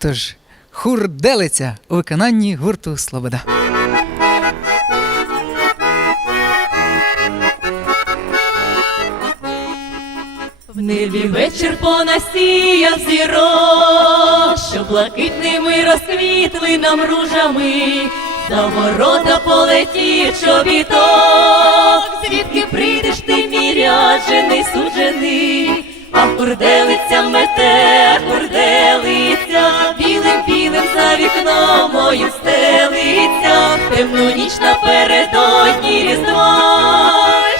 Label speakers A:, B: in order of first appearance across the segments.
A: Тож хурделиця у виконанні гурту Слобода.
B: В небі вечір понасіяв зірок, що блакитними розквітли нам ружами, за ворота полетів чобіток, звідки прийдеш ти міряджений, суджений, а курделиця мете, за стелиця, в темну ніч напередодні різдва,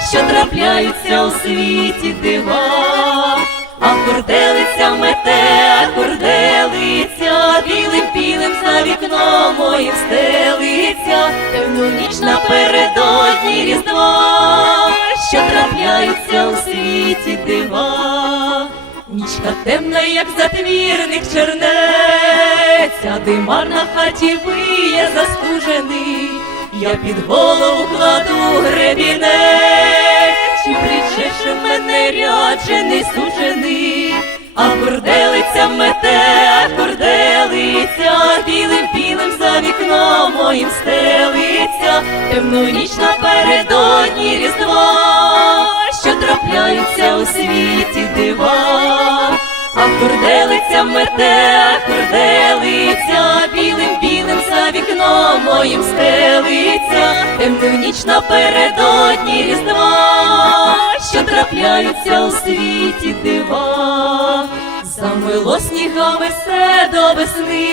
B: що трапляються у світі дива, а курделиця мете, курделиця, білим білим за вікном моїм стелиця, темну ніч напередодні різдва, що трапляються у світі дива. Нічка темна, як затвірник чернець, а димар на хаті виє застужений, я під голову кладу гребінець, чи причеше мене ряджений сужений, а курделиця мете, курделиця, білим білим за вікном моїм стелиця, темну ніч напередодні різдва, курделиця мете, курделиця, білим білим за вікном моїм стелиця, темну ніч напередодні різдва, що трапляються у світі дива. Замило снігами все до весни,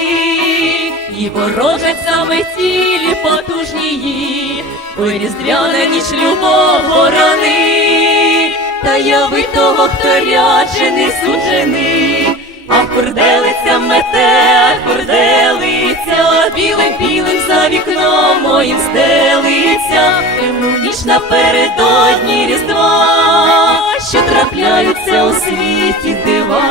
B: і порожать саме тілі потужнії, ой різдвяна ніч любов рани, та яви того, хто ряджений, суджений, за вікном моїм стелиця, темну ніч напередодні різдва, що трапляються у світі дива,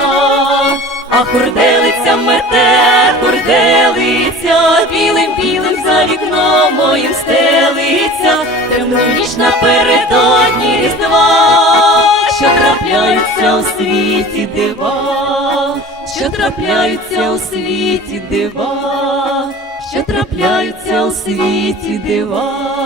B: а курделиця мете, курделиця, білим білим за вікном моїм стелиця, темну ніч напередодні різдва, що трапляються у світі дива, що трапляються у світі дива, що трапляються у світі дива.